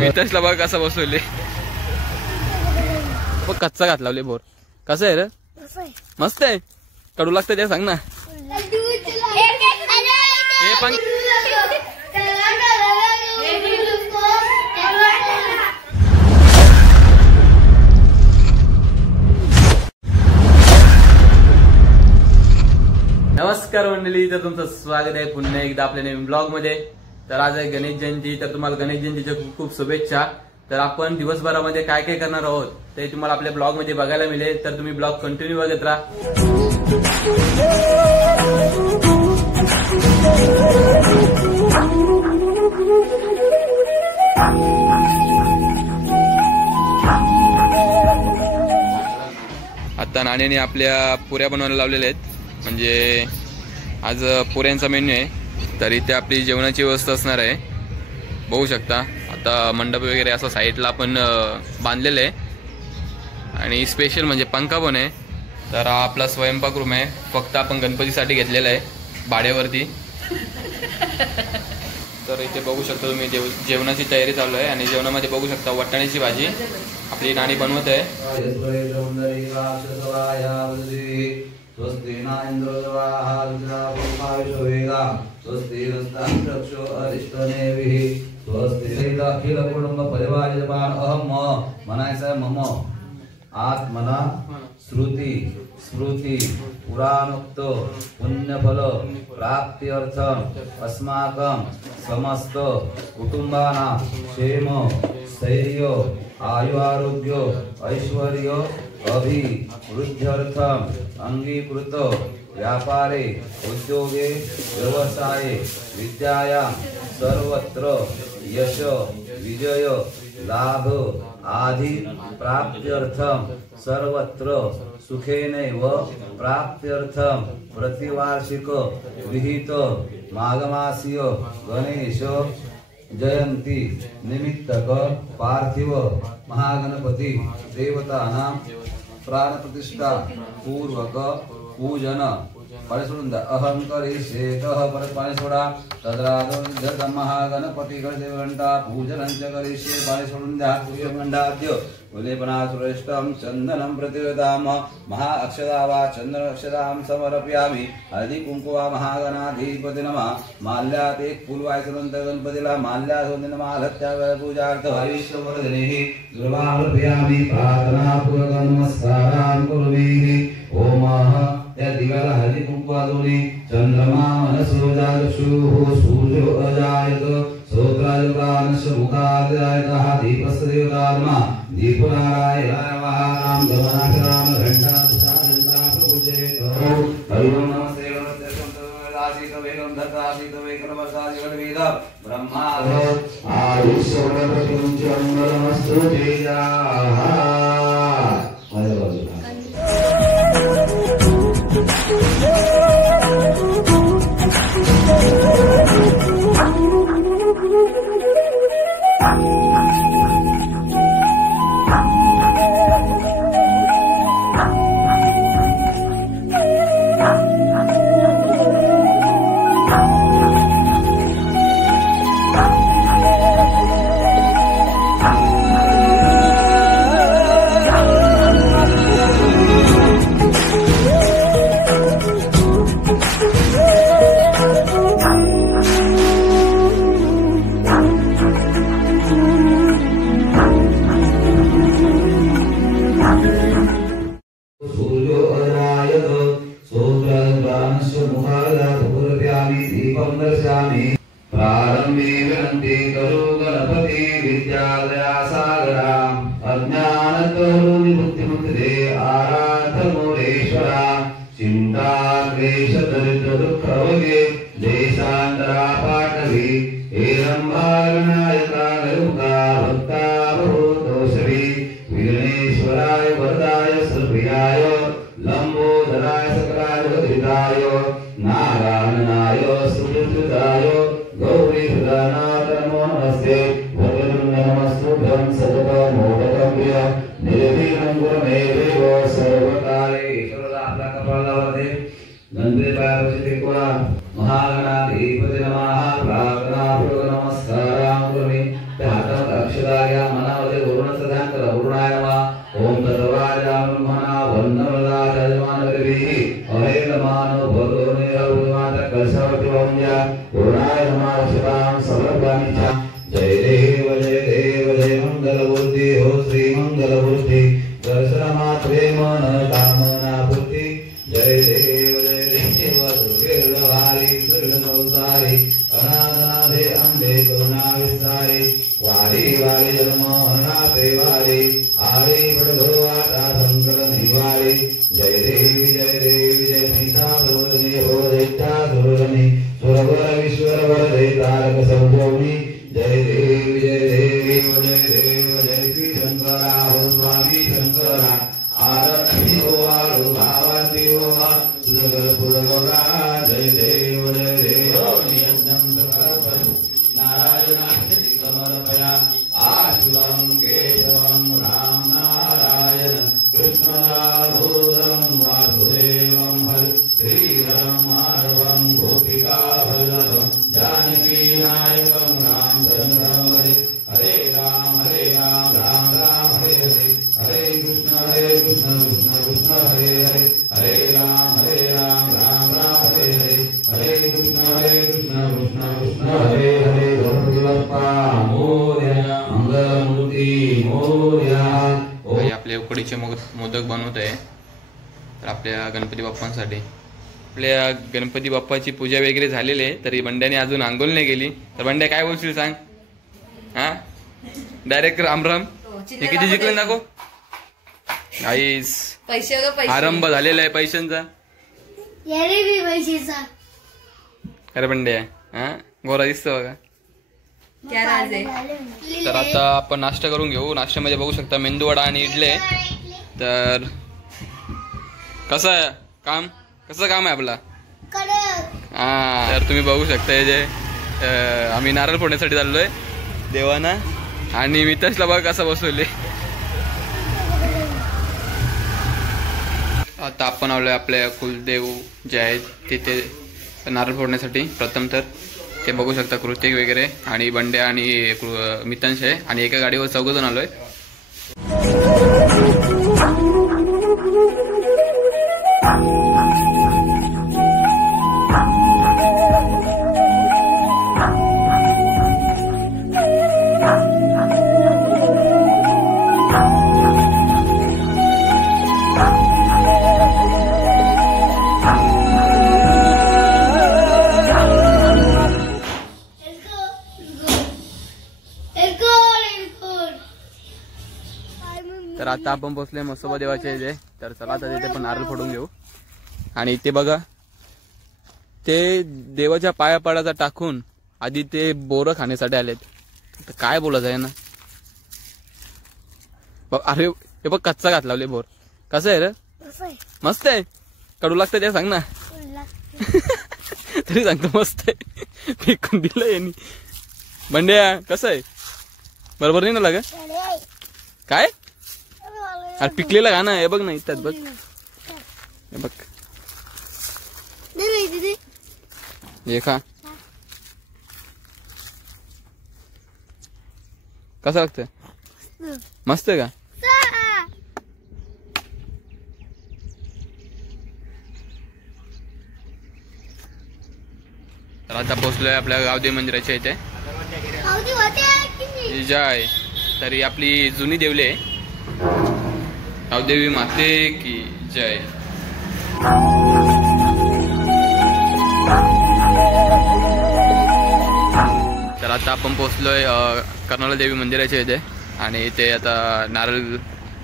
वितासला बघ कसा बसवले बघ कच्चा घात लावले बोर कसं आहे रे मस्त आहे कडू लागतं ते सांग ना हे पण नमस्कार मंडळी तर तुमचं स्वागत आहे पुन्हा एकदा आपल्या नवीन ब्लॉग मध्ये। तर आज आहे गणेश जयंती तर तुम्हाला गणेश जयंतीच्या खूप खूप शुभेच्छा। तर आपण दिवसभरामध्ये काय काय करणार आहोत ते तुम्हाला आपल्या ब्लॉग मध्ये बघायला मिळेल तर तुम्ही ब्लॉग कंटिन्यू बघत राहा। आता नाण्याने आपल्या पुऱ्या बनवायला लावलेल्या आहेत म्हणजे आज पुऱ्यांचा मेन्यू आहे। तर इथे आपली जेवणाची व्यवस्था असणार आहे बघू शकता। आता मंडप वगैरे असं साईडला आपण बांधलेलं आहे आणि स्पेशल म्हणजे पंखा पण आहे। तर हा आपला स्वयंपाक रूम आहे फक्त आपण गणपतीसाठी घेतलेला आहे भाड्यावरती। तर इथे बघू शकता तुम्ही जेवणाची तयारी चालू आहे आणि जेवणामध्ये बघू शकता वाटाण्याची भाजी आपली नाणी बनवत आहे। स्वस्ति न इंद्रदेवाः रुद्रापूर्वाविश्ववेगा स्वस्ति नस्ताक्षो अरिष्टनेभिः स्वस्ति अखिल कुटुंब परिवारजमान अहम मनायचा मम आत्मना श्रुति स्मृति पुराणोक्त पुण्यफल प्राप्त्यर्थम अस्माकं समस्त कुटुंबानां क्षेम स्थैर्य आयु आरोग्य ऐश्वर्य अभिवृद्ध्यर्थम अंगीकृत व्यापारे उद्योगे व्यवसाये विद्यायां सर्वत्र यश विजय लाभ आदि प्राप्त्यर्थम सर्वत्र सुखेनैव प्राप्त्यर्थम प्रतिवार्षिक विहित माघमासीय गणेश जयंती निमित्तक पार्थिव महागणपति देवतानां प्राण प्रतिष्ठा पूर्वक पूजन परिसुंद अहं करिष्ये कह परिसोड़ा तद्रादो महागणपति गणदेवघंटा पूजनं च करिष्ये परिसुंद्या पूजमंडाद्य उलेपनासुरेष्टं चंदनं प्रतिगताम महा अक्षदा वा चंदन अक्षदां समर्पयामि हळदी कुंकुवा महागणाधिपति नमः माल्यात एक फुलवायसनंत गणपतीला माल्यासोने मालत्या पूजार्थ हरीश्वरधनेः दुर्वार्पयामि प्रार्थना पूर्वक नमस्कारान् कुर्मि ओम त्या दिव्याला हळदी कुंकू वाजवणे चंद्रमा मनसो जायशुः सूर्यो अजायत सोत्रायुगानश मुखादयायतः दीपस्देवतात्मा दीपनारायणाय नमः राम गमनाक्षराम घंटा घंटा प्रभुजेत हरिओम नमस्ते नमस्ते संतदासीत वेगम दत्तासीत वेकनमसादि वेद ब्रह्मा आयुष्यवरप्रतिमुच्च मंगलमस्तु जयाः। प्रारंभे विनंते करो गणपति विद्यादया सागरा अज्ञानतरुणि बुद्धिमुक्ते आराधमोरेश्वरा चिंता क्लेश दरिद्र दुःखवगे देशांतरा पाटवी एरंभारनायका गरुका भक्ता बहुतोषवी विघ्नेश्वराय वरदाय प्रियाय लंबोदराय सकलाय जगद्धिताय नारायणाय सुकृताय गौरी हृदयनाथ नमो नमस्ते वरदं नमस्तुभ्यं सततं मोदकं प्रिय निर्विघ्नं कुरु मे देव सर्वकाले ईश्वरदा आपला कपाळावरती गणपती पायावरती कोणा महागणाधिपती नमः प्रार्थनापूर्वक नमस्कारां करोमि त्या हातात अक्षता घ्या मनामध्ये वरुणाचं ध्यान करा वरुणाय नमः ओम तत्वाजाम ब्रह्मणा वंदनदा जजमानगरी अहे नमानो भगवने रघुनाथ कलशावती वंद्या वरुणाय नमः शिवां सर्वज्ञानीचा जय देव जय मंगलमूर्ती हो श्री मंगलमूर्ती दर्शनमात्रे मन कामना पूर्ती जय देव दुर्गेर्वारी दुर्गमौसारी अनादनादे अंधे करुणा विस्तारी वारी वारी जन्म मरणाते वारी आरी बड़गोवाता संकट निवारी जय देवी जय महिषा सुरवरनी हो दैत्या सुरवरनी सुरवर विश्वर वरदे तारक संभोवनी जय देवी जय श्री शंकरा हो स्वामी शंकरा आरती हो आरु भावती हो पुरगोरा जय देव नियज्ञं सकलपद नारायणाय समर्पया आशुभं केशवं राम नारायण कृष्णदामोदरं वासुदेवं हरि श्रीधरं माधवं गोपिकावल्लभं जानकीनायकं रामचन्द्रं हरे राम राम राम हरे हरे हरे कृष्ण कृष्ण कृष्ण हरे हरे हरे राम राम राम हरे हरे हरे कृष्ण कृष्ण कृष्ण हरे हरे गणपती बाप्पा मोरया मंगलमूर्ती मोरया. आपले उकडीचे मोदक बनवत आहे तर आपल्या गणपती बाप्पांसाठी. आपल्या गणपती बाप्पाची पूजा वगैरे झालेली आहे तरी बंड्याने अजून आंघोळ नाही गेली. तर बंड्या काय बोलशील सांग. हा डायरेक्ट राम राम. हे किती जिंकले दाखव. आईस आरंभ झालेला आहे पैशांचा. अरे बंड्या हा गोरा दिसतो बघा. तर आता आपण नाश्ता करून घेऊ. नाश्त्यामध्ये बघू शकता मेंदूवडा आणि इडले. तर कसं आहे काम. कसं काम आहे आपला. हा तर तुम्ही बघू शकता हे जे आम्ही नारळ फोडण्यासाठी चाललोय देवाना. आणि मित्रांला बघा कसं बसवले. आता आपण आलोय आपल्या कुलदेव जे आहेत तिथे नारळ फोडण्यासाठी. प्रथम तर ते बघू शकता कृतिक वगैरे आणि बंड्या आणि मितांश आहे आणि एका गाडीवर 4 जण आलोय. तर आता आपण पोहोचले मसोबा देवाच्या इथे. तर चला आता तिथे पण नारळ फोडून घेऊ. आणि ते बघा ते देवाच्या पाया पडायचा टाकून आधी ते बोरं खाण्यासाठी आलेत. तर काय बोलायचं आहे ना. अरे हे बघ कच्चा घातला बोर. कसं आहे रे. मस्त आहे. कडू लागतं ते सांग ना. तरी सांगतो मस्त आहे. फेकून दिलं यांनी. बंड्या कसं आहे बरोबर नाही ना लाग काय. अरे पिकलेला का ना. हे बघ ना इथं बघ. हे बघ हे खा. कसं लागतंय. मस्त आहे का. तर आता पोहोचलोय आपल्या गावदेवी मंदिराच्या इथे. जय. तरी आपली जुनी देवली आहे. गावदेवी माते की जय. तर आता आपण पोहोचलोय कर्नाला देवी मंदिराच्या इथे आणि इथे आता नारळ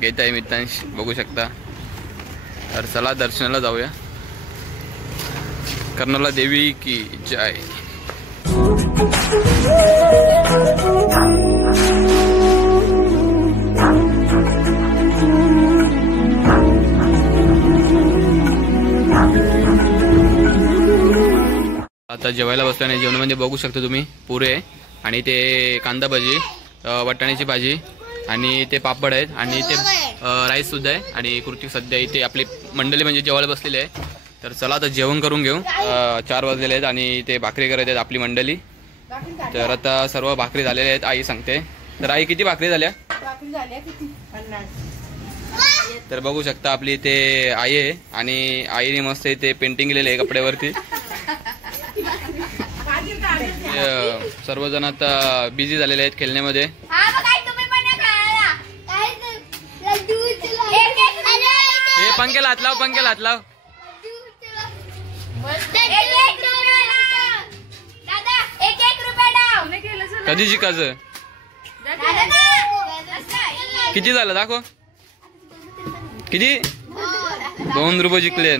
घेत आहे मित्रांश बघू शकता. तर चला दर्शनाला जाऊया. कर्नाला देवी की जय. आता जेवायला बसलो आणि जेवणामध्ये बघू शकता तुम्ही पुरे आणि ते कांदा भाजी, वाटाण्याची भाजी आणि ते पापड आहेत आणि ते राईस सुद्धा आहे आणि कृती सध्या इथे आपली मंडळी म्हणजे जेवायला बसलेली आहे. तर चला आता जेवण करून घेऊ. 4 वाजलेले आहेत आणि ते भाकरी करत आहेत आपली मंडळी. तर आता सर्व भाकरी झालेल्या आहेत आई सांगते. तर आई किती भाकरी झाल्या? तर बघू शकता आपली ते आई आहे आणि आईने मस्त ते पेंटिंग केलेले आहे कपड्यावरती. सर्वजण आता बिझी झालेले आहेत खेळण्यामध्ये. हे पंख्याला हात लाव, पंख्याला हात लाव. कधी शिकायचं? किती झालं दाखव. किती? 2 रुपये जिंकले.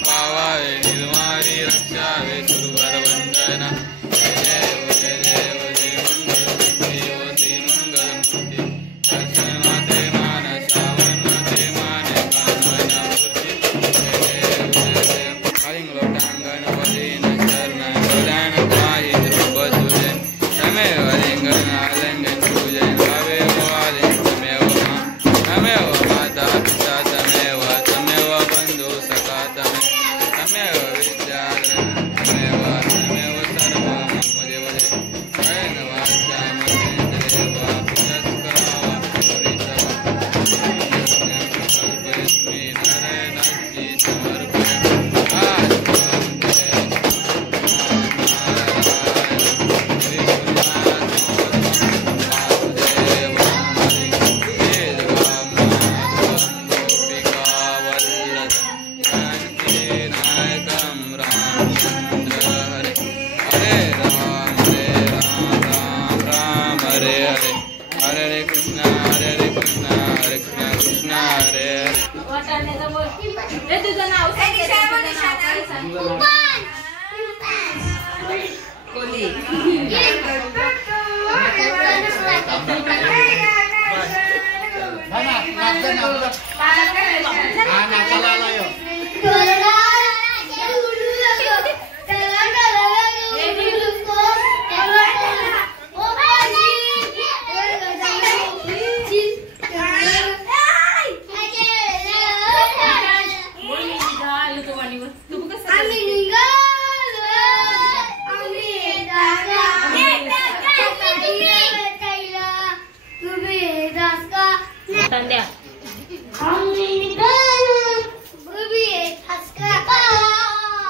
पावावे निर्वारी रक्षावे सुरवर वंदना.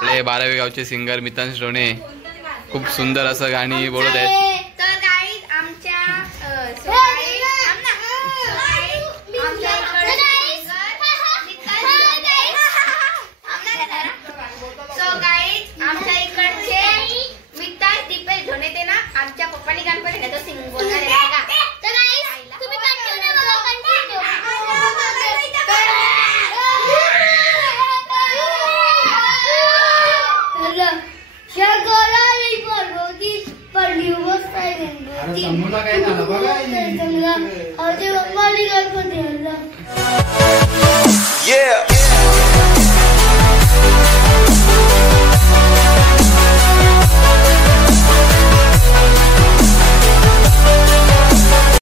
आपले 12वे गावचे सिंगर मितांश रोणे खूप सुंदर असं गाणी बोलत आहेत. आमच्या पप्पानी गाणं पहिले तो सिंग बोलणार आहे का? तर गाईस तुम्ही कंटिन्यू बघा, कंटिन्यू. शगोराली पर्वती पडली बसताय गणपती. समोरला काय झालं बघा. समजा आवते पप्पानी गणपती हल्ला. Yeah.